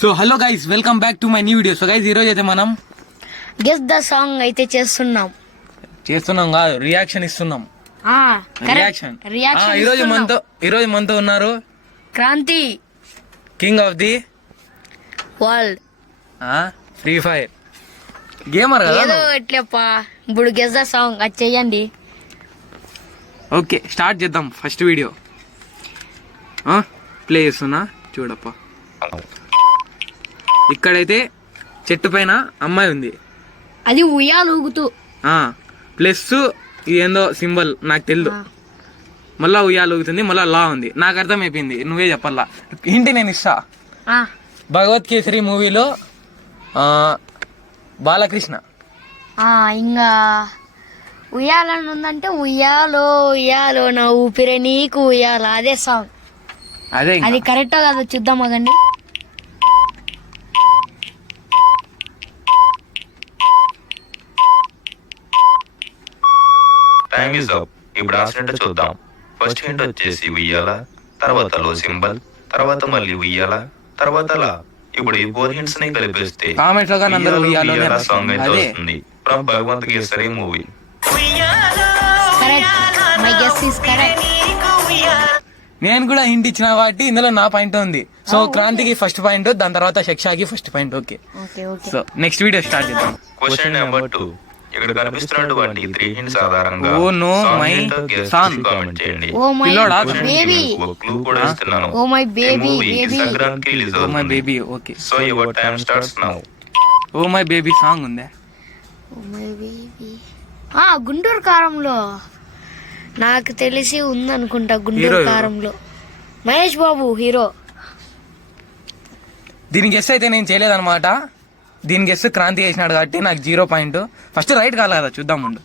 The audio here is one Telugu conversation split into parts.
So hello guys, welcome back to my new video. So guys, ఈ రోజు అయితే మనం గెస్ ద సాంగ్ అయితే చేస్తున్నాం కాదు, రియాక్షన్ ఇస్తున్నాం. రియాక్షన్. ఈ రోజు మనతో ఉన్నారు Kranthi, king of the world, free fire gamer కదా. ఏదో ఎట్లప్పా. ఇప్పుడు గెస్ ద సాంగ్ అది చెయ్యండి. ఓకే, స్టార్ట్ చేద్దాం. ఫస్ట్ వీడియో ప్లే చేస్తున్నా, చూడప్పా. ఇక్కడైతే చెట్టు పైన అమ్మాయి ఉంది, అది ఉయ్యాలు ఊగుతూ, ప్లస్ ఇదేందో సింబల్ నాకు తెలియదు. మళ్ళా ఉయ్యాలు ఊగుతుంది, మళ్ళా లా ఉంది. నాకు అర్థమైపోయింది, నువ్వే చెప్పాలా. ఇంటి నేను ఇస్తా. భగవత్ కేసరి మూవీలో బాలకృష్ణ. ఇంకా ఉయ్యాలని ఉందంటే ఉయ్యాలో ఉయ్యాలో నా ఊపిరే నీకు ఉయ్యాల, అదే సాంగ్. అదే అది కరెక్టో కాదో చూద్దాం అగండి. Time is up. ఇప్పుడు ఆసినట్టు చూద్దాం. ఫస్ట్ హింట్ వచ్చేసి ఉయ్యాల, తర్వాత లో సింబల్, తర్వాత మళ్ళీ ఉయ్యాల, తర్వాత లా. ఇప్పుడు ఈ 4 hints ని కలిపేస్తే కామెంట్స్ లో కానీ అందరూ ఉయ్యాలో ఉయ్యాల సాంగ్ అయితే అదే. వస్తుంది from Bhagavanth Kesari movie. Correct, my guess is correct. నేను కూడా హింట్ ఇచ్చిన కాబట్టి ఇందులో నా పాయింట్ ఉంది. సో క్రాంతికి ఫస్ట్ పాయింట్, దాని తర్వాత శిక్షాకి first point. Okay, okay okay. So next video start చేద్దాం. Question number 2. ఇక్కడ కనిపిస్తున్నటువంటి 3 hints ఆధారంగా Oh no, my son. Comment చేయండి. ఓ మై పిల్లోడా? బేబీ, ఒక క్లూ కూడా ఇస్తున్నాను. Oh my baby, baby. సంక్రాంతికి రిలీజ్ ఓ మై అవుతుంది. Baby. Okay, so your time starts now. Oh my baby song ఉందా? Oh my baby. గుంటూరు కారంలో నాకు తెలిసి ఉందనుకుంటా. గుంటూరు హీరో ఎవరు? కారంలో మహేష్ బాబు హీరో. దీనికి గెస్ అయితే నేను చేయలేదన్నమాట. దీని గెస్ క్రాంతి చేసినాడు కాబట్టి నాకు 0 పాయింట్. ఫస్ట్ రైట్ కాలే కదా, చూద్దాం ముందు.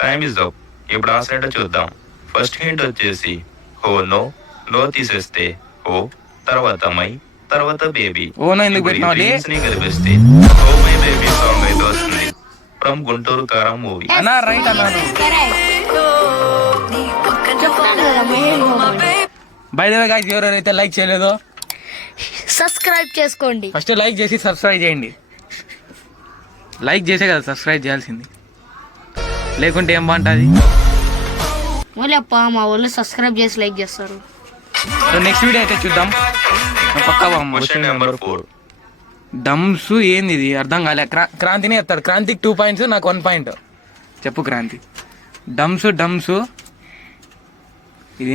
Time is up. ఇప్పుడు ఆసినట్టు చూద్దాం. ఫస్ట్ హింట్ వచ్చేసి హో నో, నో తీసేస్తే హో, తర్వాత మై, తర్వాత బేబీ. ఓ నో ఎందుకు పెట్టినావు? కలిపిస్తే హో మై బేబీ సాంగ్ అయితే వస్తుంది ఫ్రమ్ గుంటూరు కారం మూవీ. అన్నా రైట్ అన్నాను. చెప్తాను కదా Mahesh Babu. By the way guys, ఎవరైతే లైక్ చేయలేదో సబ్స్క్రైబ్ చేసుకోండి. ఫస్ట్ లైక్ చేసి సబ్స్క్రైబ్ చేయండి. లైక్ చేసే కదా సబ్స్క్రైబ్ చేయాల్సింది, లేకుంటే ఏం బాగుంటుంది. అప్ప మా వాళ్ళు సబ్స్క్రైబ్ చేసి లైక్ చేస్తారు. సో నెక్స్ట్ వీడియో అయితే చూద్దాం. పక్కా క్వశ్చన్ నెంబర్ 4. డమ్స్ ఏంది ఇది, అర్థం కాలే. క్రాంతిని చెప్తాడు. క్రాంతికి 2 పాయింట్స్, నాకు 1 పాయింట్. చెప్పు క్రాంతి. డమ్స్ ఇది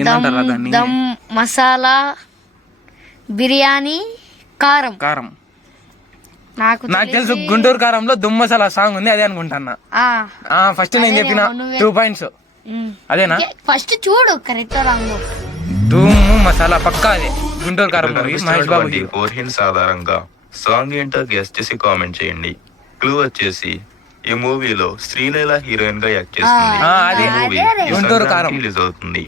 ఏందంటారా దాన్ని? దమ్ మసాలా బిర్యానీ కారం. కారం. నాకు నాకు తెలుసు, గుంటూరు కారంలో దుమ్ మసాలా సాంగ్ ఉంది, అదే అనుకుంటున్నా. ఫస్ట్ నేను చెప్పిన 2 పాయింట్స్ అదేనా? ఫస్ట్ చూడు కరెక్ట్ రాంగ్. దుమ్ మసాలా పక్కా అదే, గుంటూరు కారం movie, Mahesh Babu hero. 4 hints ఆధారంగా సాంగ్ ఏంటో గెస్ చేసి కామెంట్ చేయండి. క్లూ వచ్చేసి ఈ మూవీలో శ్రీలీల హీరోయిన్ గా యాక్ట్ చేస్తుంది. అదే గుంటూరు కారం రిలీజ్ అవుతుంది.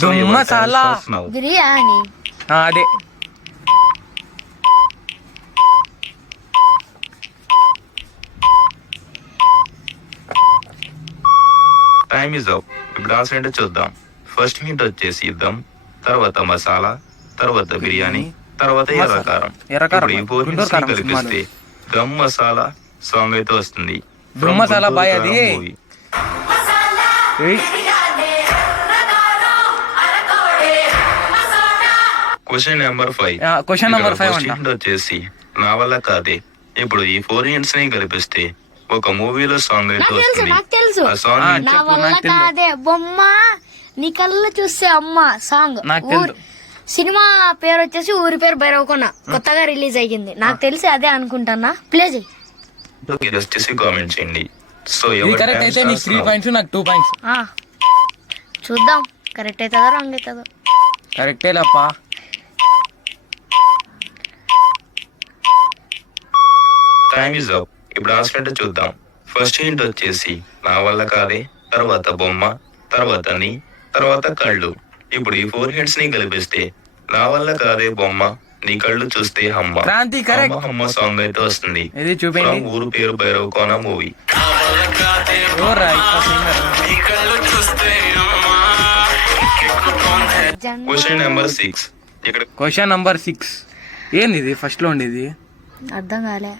దుమ్ మసాలా బిర్యానీ. అదే. Time is up. ఇప్పుడు ఆన్సర్ చూద్దాం. ఫస్ట్ హింట్ వచ్చేసి దమ్, తర్వాత మసాలా, తర్వాత బిర్యానీ, తర్వాత ఎర్రకారం. ఎర్రకారం ఇప్పుడు ఈ 4 గుంటూరు hints కారం కలిపిస్తే దమ్ మసాలా సాంగ్ అయితే వస్తుంది. దుమ్ మసాలా బాయ్ అది. ఏయ్, క్వశ్చన్ నెంబర్ 5. క్వశ్చన్ నెంబర్ 5 అంట. హింట్ వచ్చేసి నా వల్ల కాదే. ఇప్పుడు ఈ 4 hints ని కలిపిస్తే ఒక మూవీలో సాంగ్ అయితే నాకు తెలుసు, వస్తుంది. నాకు తెలుసు. ఆ సాంగ్ చెప్పు, నా వల్ల నాకు తెలుసు. కాదే బొమ్మ నీ కళ్ళు చూస్తే అమ్మ సాంగ్. నాకు తెలుసు. సినిమా పేరు వచ్చేసి ఊరి పేరు భైరవకొండ, కొత్తగా రిలీజ్ అయ్యింది. నాకు తెలిసి అదే అనుకుంటానా. ప్లే చేయి. గెస్ట్ చేసి కామెంట్ చేయండి. సో ఇది కరెక్ట్ అయితే నీకు 3 పాయింట్స్, నాకు 2 పాయింట్స్. చూద్దాం కరెక్ట్ అవుతుందో రాంగ్ అవుతుందో. కరెక్టే లేపా. Time is up. ఇప్పుడు ఆన్సర్ చూద్దాం. ఫస్ట్ హింట్ వచ్చేసి నా వల్ల కాదే, తర్వాత బొమ్మ, తర్వాత నీ, తర్వాత కళ్ళు. ఇప్పుడు ఈ 4 hints ని కలిపిస్తే నా వల్ల కాదే బొమ్మ, నీ కళ్ళు చూస్తే హమ్మ. క్రాంతి కరెక్ట్. హమ్మ సాంగ్ అయితే వస్తుంది. ఇది చూపించండి. ఊరు పేరు భైరవకోన మూవీ. ఎవర్రా ఎక్కువ singer? Question number 6. ఇక్కడ క్వశ్చన్ నంబర్ 6 ఏంది ఇది ఫస్ట్ లో ఉండేది అర్థం కాలే.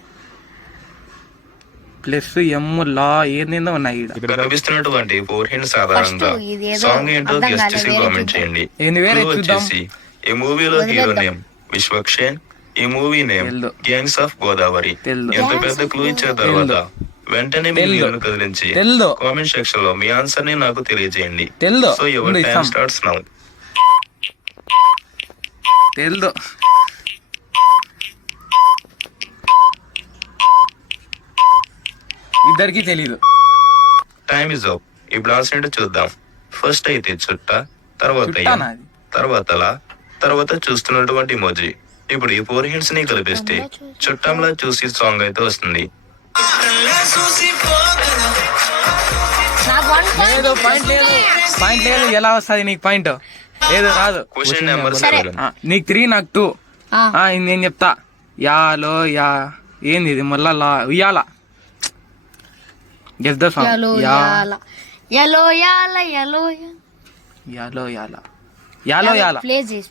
ప్లస్ ఎమ్ లా ఏందేందో ఉన్నాయి ఈడ. ఇక్కడ కనిపిస్తున్నటువంటి 4 hints ఆధారంగా First ఇది ఏదో సాంగ్ ఏంటో అర్థం గెస్ట్ కాలే, చేసి వేరే కామెంట్ చూద్దాం. చేయండి. ఏంది వేరే Clue చూద్దాం. వచ్చేసి ఈ మూవీలో హీరో వదిలేద్దాం. నేమ్ విశ్వక్షేన్, ఈ మూవీ నేమ్ తెల్దు. Gangs of Godavari. తెల్దు. ఎంత Gangs పెద్ద of క్లూ ఇచ్చిన తర్వాత వెంటనే మీ తెల్దు. వీడియోను కదిలించి తెల్దు. కామెంట్ సెక్షన్ లో మీ ఆన్సర్ ని నాకు తెలియజేయండి. తెల్దు. సో యువర్ ఉండు, టైం ఇస్తాం. Starts now. తెల్దు. ఇద్దరికి తెలీదు. Time is up. ఇప్పుడు ఆన్సర్ ఏంటో చూద్దాం. ఫస్ట్ అయితే చుట్ట, తర్వాత చుట్టానా అది? తర్వాత లా, తర్వాత చూస్తున్నటువంటి మోజీ. ఇప్పుడు ఈ 4 hints ని కలిపిస్తే చుట్టంలా చూసి సాంగ్ అయితే వస్తుంది. నాకు 1 point. లేదు పాయింట్ లేదు, పాయింట్ లేదు. ఎలా వస్తుంది నీకు పాయింట్? లేదు రాదు. క్వశ్చన్ నెంబర్ సరే. 7. నీకు 3 నాకు 2. ఆ, ఇది నేను చెప్తా. యాలో యా ఏంది ఇది మళ్ళా లా ఉయ్యాల. Guess the song. yellow, yala. Yellow, yala, yellow, yala. యాలో యాల యాలో యాల. Play this,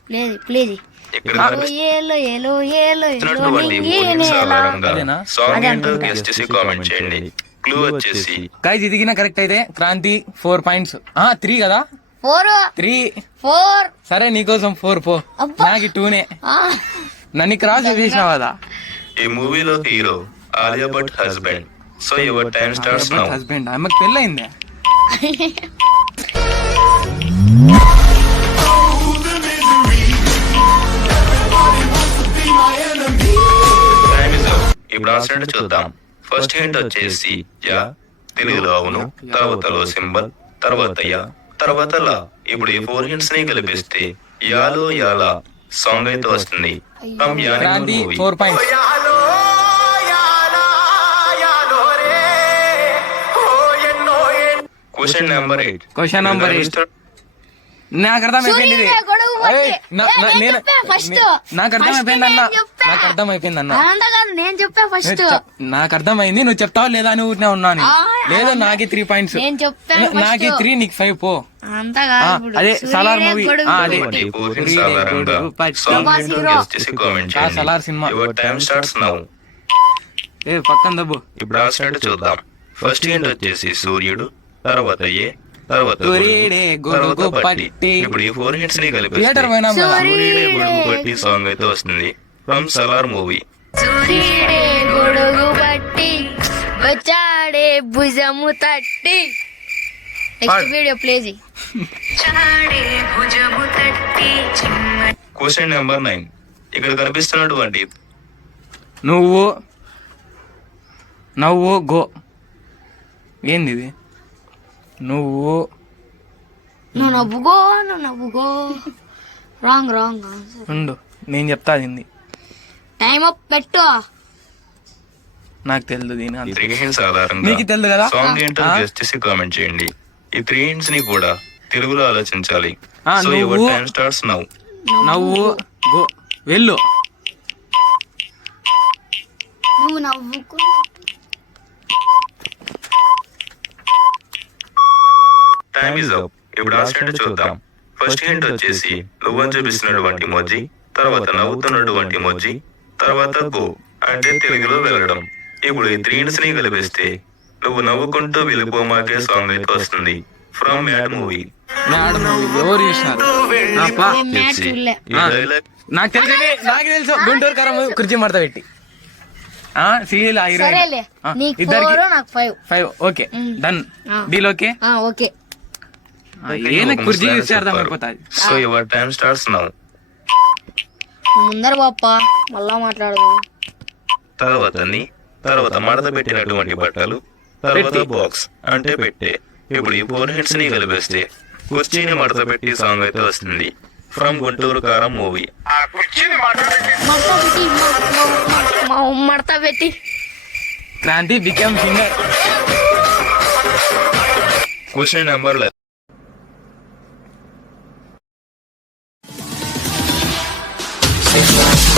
play this. ఇక్కడ Yellow, yellow, yellow, కనిపిస్తున్నటువంటి yellow, 4 hints ఆధారంగా అదేనా? సాంగ్ అదే ఏంటో అనుకుంటా. గెస్ట్ చేసి కామెంట్ చేయండి. క్లూ వచ్చేసి గైస్ ఇదిగిన కరెక్ట్ అయితే క్రాంతి 4 points. 3 కదా? 3. 4. సరే నీకోసం 4 పో. అబ్బా. నాకు 2నే. నన్ను క్రాస్ చేసినావు కదా. ఈ మూవీలో hero Alia Bhatt husband. So your time starts now. Husband ఆమెకు పెళ్ళయిందే. Time is up. ఇప్పుడు ఆన్సర్ ఏంటో చూద్దాం. ఫస్ట్ హింట్ వచ్చేసి యా, తెలుగులో అవును, తర్వాత లో సింబల్, తర్వాత యా, తర్వాత లా. ఇప్పుడు ఈ 4 hints ని కలిపిస్తే యాలో యాలా సాంగ్ అయితే వస్తుంది. From Animal Kranthi movie. 4 points. Question number 8. Question number 8. నాకు అర్థమైపోయింది ఇది. సూర్యుడే గొడుగు పట్టి. ఏయ్, నేను చెప్పా first. నాకు అర్థమైపోయింది అన్న. First నేను చెప్పా. నాకు అర్థమైపోయింది అన్న. అనంత కాదు, నేను చెప్పా ఫస్ట్. నాకు అర్థమైంది. నువ్వు చెప్తావు లేదా అని ఊరినే ఉన్నాను. ఆ, లేదా నాకే 3 points. నేను చెప్పాను నాకే first. 3 నీకు 5 పో. అంతా కాదు ఆ, ఇప్పుడు. అదే సలార్ సూర్యుడే మూవీ. గొడుగు అదే పట్టి. 4 hints ఆధారంగా సాంగ్ ప్రభాస్ ఏంటో హీరో. గెస్ చేసి కామెంట్ ఆ సలార్ చేయండి. సినిమా. Your time starts now. ఏ పక్కన దబ్బు. ఇప్పుడు ఆన్సర్ ఏంటో చూద్దాం. ఫస్ట్ హింట్ వచ్చేసి సూర్యుడు, తర్వాత ఏ, తర్వాత సూర్యుడే గొడుగు, గొడుగు తర్వాత పట్టి. పట్టి. ఇప్పుడు ఈ 4 hints ని కలిపిస్తే థియేటర్ పోయినాం కదా. సూర్యుడే గొడుగు పట్టి సాంగ్ అయితే వస్తుంది. From Salaar movie. సూర్యుడే గొడుగు పట్టి వచ్చాడే భుజము తట్టి. నెక్స్ట్ వీడియో ప్లే చేయి. Question number 9. ఇక్కడ కనిపిస్తున్నటువంటి నువ్వు నవ్వు గో ఏంది ఇది? నువ్వు నువ్వు నవ్వుగో. రాంగ్ ఉండు నేను చెప్తా హిందీ. టైం అప్ పెట్టు. నాకు తెలియదు దీని ఈ అంత. 3 hints ఆధారంగా నీకు తెలుదు కదా? సాంగ్ ఏంటో ఆ. గెస్ చేసి కామెంట్ చేయండి. ఈ 3 hints ని కూడా తెలుగులో ఆలోచించాలి. ఆ, సో యువర్ నువ్వు- టైం స్టార్ట్స్ నౌ. నవ్వు గో వెళ్ళు. నువ్వు నవ్వుకో. Time is up. ఇప్పుడు ఆన్సర్ ఏంటో చూద్దాం. ఫస్ట్ హింట్ వచ్చేసి నువ్వని చూపిస్తున్నటువంటి మోజీ, తర్వాత నవ్వుతున్నటువంటి మోజీ, తర్వాత గో అంటే తెలుగులో వెళ్ళడం. ఇప్పుడు ఈ 3 hints ని కలిపిస్తే నువ్వు నవ్వుకుంటూ వెళ్ళిపోమాకే సాంగ్ అయితే వస్తుంది. From add movie. మేడం ఎవరు చూసినారు? ఆ, పా. నేను మ్యాచ్ చూడలే. ఈ డైలాగ్ నాకు తెలుసు నాకు తెలుసు. గుంటూరు కరం కుర్చీ మడత పెట్టి సీరియల్ సరేలే, నీకు 4 నాకు 5. 5. Okay done. ఆ. Deal okay. ఓకే. ఏన కుర్చీ చూస్తే అర్థమైపోతుంది. So your time starts now. ముందర పాప మళ్ళా మాట్లాడదు. తర్వాత మడత పెట్టినటువంటి బట్టలు, తర్వాత బాక్స్ అంటే పెట్టే. ఇప్పుడు ఈ 4 hints ని కలిపిస్తే కుర్చీని మడత పెట్టి సాంగ్ అయితే వస్తుంది. ఫ్రమ్ గుంటూరు కారం మూవీ. మడత పెట్టి Kranthi become singer. Question number 11. Six